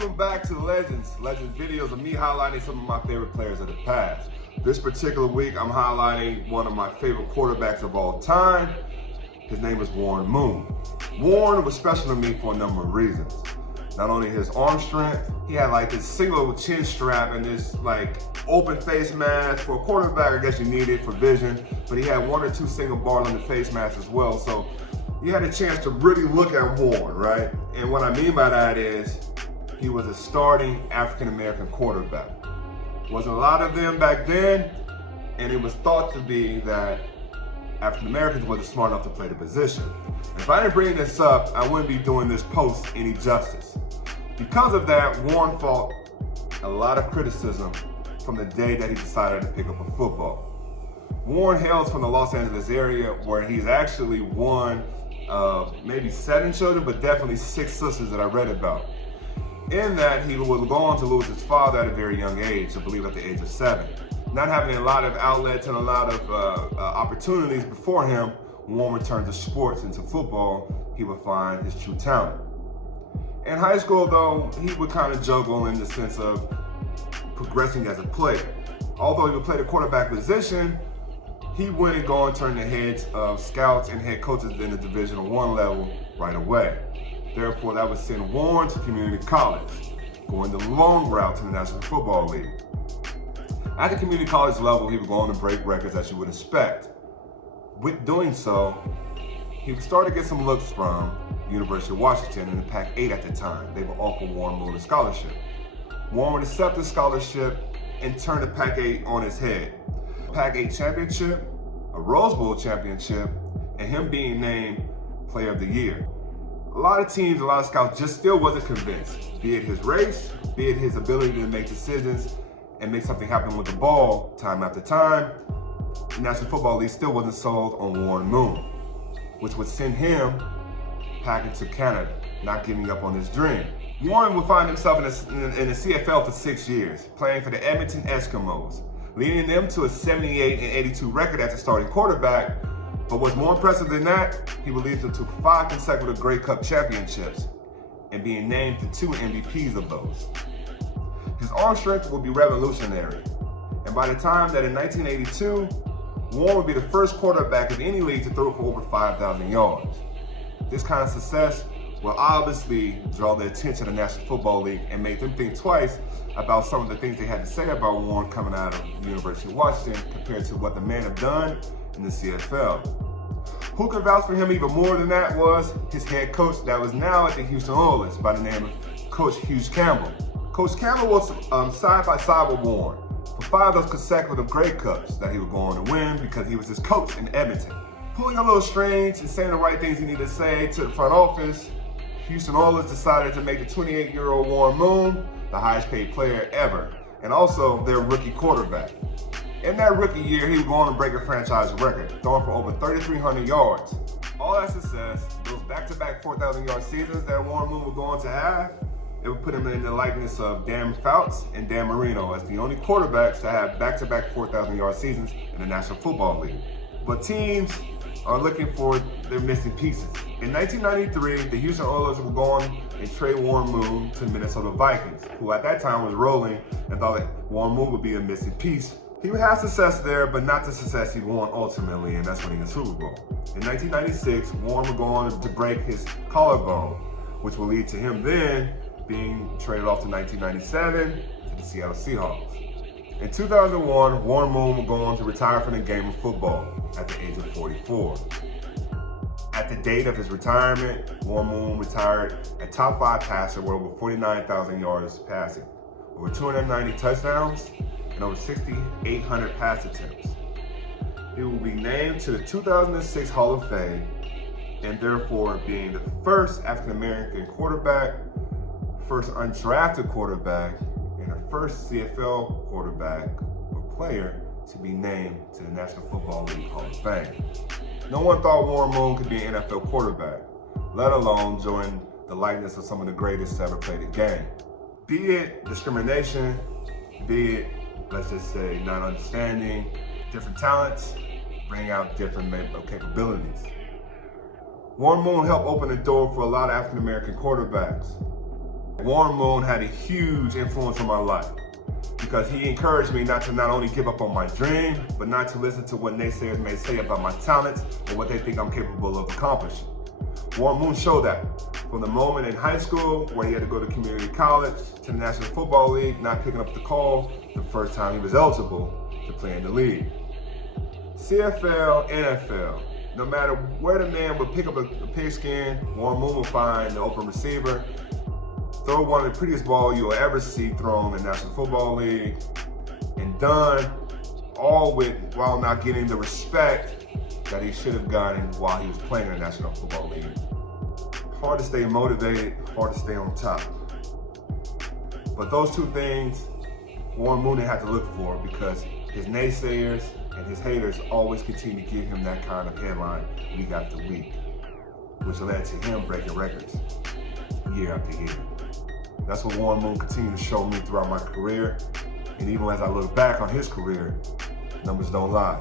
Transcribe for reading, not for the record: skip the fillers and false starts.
Welcome back to Legends videos of me highlighting some of my favorite players of the past. This particular week, I'm highlighting one of my favorite quarterbacks of all time. His name is Warren Moon. Warren was special to me for a number of reasons. Not only his arm strength, he had like this single chin strap and this like open face mask. For a quarterback, I guess you need it for vision, but he had one or two single bars on the face mask as well. So you had a chance to really look at Warren, right? And what I mean by that is he was a starting African-American quarterback. Wasn't a lot of them back then, and it was thought to be that African-Americans wasn't smart enough to play the position. If I didn't bring this up, I wouldn't be doing this post any justice. Because of that, Warren fought a lot of criticism from the day that he decided to pick up a football. Warren hails from the Los Angeles area, where he's actually one of maybe 7 children, but definitely 6 sisters that I read about. In that, he would go on to lose his father at a very young age, I believe at the age of 7. Not having a lot of outlets and a lot of opportunities before him, Warren returned to sports and to football. He would find his true talent. In high school, though, he would kind of juggle in the sense of progressing as a player. Although he would play the quarterback position, he wouldn't go and turn the heads of scouts and head coaches in the Division I level right away. Therefore, that would send Warren to community college, going the long route to the National Football League. At the community college level, he would go on to break records as you would expect. With doing so, he would start to get some looks from the University of Washington in the Pac-8 at the time. They would offer Warren Moon a scholarship. Warren would accept the scholarship and turn the Pac-8 on his head. A Pac-8 championship, a Rose Bowl championship, and him being named Player of the Year. A lot of teams, a lot of scouts just still wasn't convinced, be it his race, be it his ability to make decisions and make something happen with the ball time after time. The National Football League still wasn't sold on Warren Moon, which would send him packing to Canada, not giving up on his dream. Warren would find himself in the CFL for 6 years, playing for the Edmonton Eskimos, leading them to a 78-82 record as a starting quarterback. But what's more impressive than that, he would lead them to 5 consecutive Grey Cup championships and being named the 2 MVPs of those. His arm strength would be revolutionary. And by the time that in 1982, Warren would be the first quarterback of any league to throw for over 5,000 yards. This kind of success will obviously draw the attention of the National Football League and make them think twice about some of the things they had to say about Warren coming out of the University of Washington compared to what the man had done in the CFL. Who could vouch for him even more than that was his head coach that was now at the Houston Oilers by the name of Coach HUGH Campbell. Coach Campbell was side by side with Warren for 5 of those consecutive Grey Cups that he would go on to win because he was his coach in Edmonton. Pulling a little strings and saying the right things he needed to say to the front office, Houston Oilers decided to make the 28-year-old Warren Moon the highest paid player ever, and also their rookie quarterback. In that rookie year, he would go on to break a franchise record, throwing for over 3,300 yards. All that success, those back-to-back 4,000-yard seasons that Warren Moon would go on to have, it would put him in the likeness of Dan Fouts and Dan Marino as the only quarterbacks to have back-to-back 4,000-yard seasons in the National Football League. But teams are looking for their missing pieces. In 1993, the Houston Oilers would go on and trade Warren Moon to the Minnesota Vikings, who at that time was rolling and thought that Warren Moon would be a missing piece. He would have success there, but not the success he won ultimately, and that's winning the Super Bowl. In 1996, Warren would go on to break his collarbone, which will lead to him then being traded off to 1997 to the Seattle Seahawks. In 2001, Warren Moon would go on to retire from the game of football at the age of 44. At the date of his retirement, Warren Moon retired a top 5 passer with over 49,000 yards passing, over 290 touchdowns, and over 6,800 pass attempts. He will be named to the 2006 Hall of Fame, and therefore being the first African-American quarterback, first undrafted quarterback, and the first CFL quarterback or player to be named to the National Football League Hall of Fame. No one thought Warren Moon could be an NFL quarterback, let alone join the likeness of some of the greatest to ever play the game. Be it discrimination, be it, let's just say, not understanding different talents, bring out different capabilities. Warren Moon helped open the door for a lot of African-American quarterbacks. Warren Moon had a huge influence on my life because he encouraged me not only give up on my dream, but not to listen to what naysayers may say about my talents or what they think I'm capable of accomplishing. Warren Moon showed that from the moment in high school where he had to go to community college to the National Football League, not picking up the call the first time he was eligible to play in the league. CFL, NFL, no matter where the man would pick up a pigskin, Warren Moon would find the open receiver, throw one of the prettiest ball you'll ever see thrown in the National Football League, and done all while not getting the respect that he should have gotten while he was playing in the National Football League. Hard to stay motivated, hard to stay on top. But those two things Warren Moon had to look for because his naysayers and his haters always continue to give him that kind of headline week after week, which led to him breaking records year after year. That's what Warren Moon continued to show me throughout my career. And even as I look back on his career, numbers don't lie.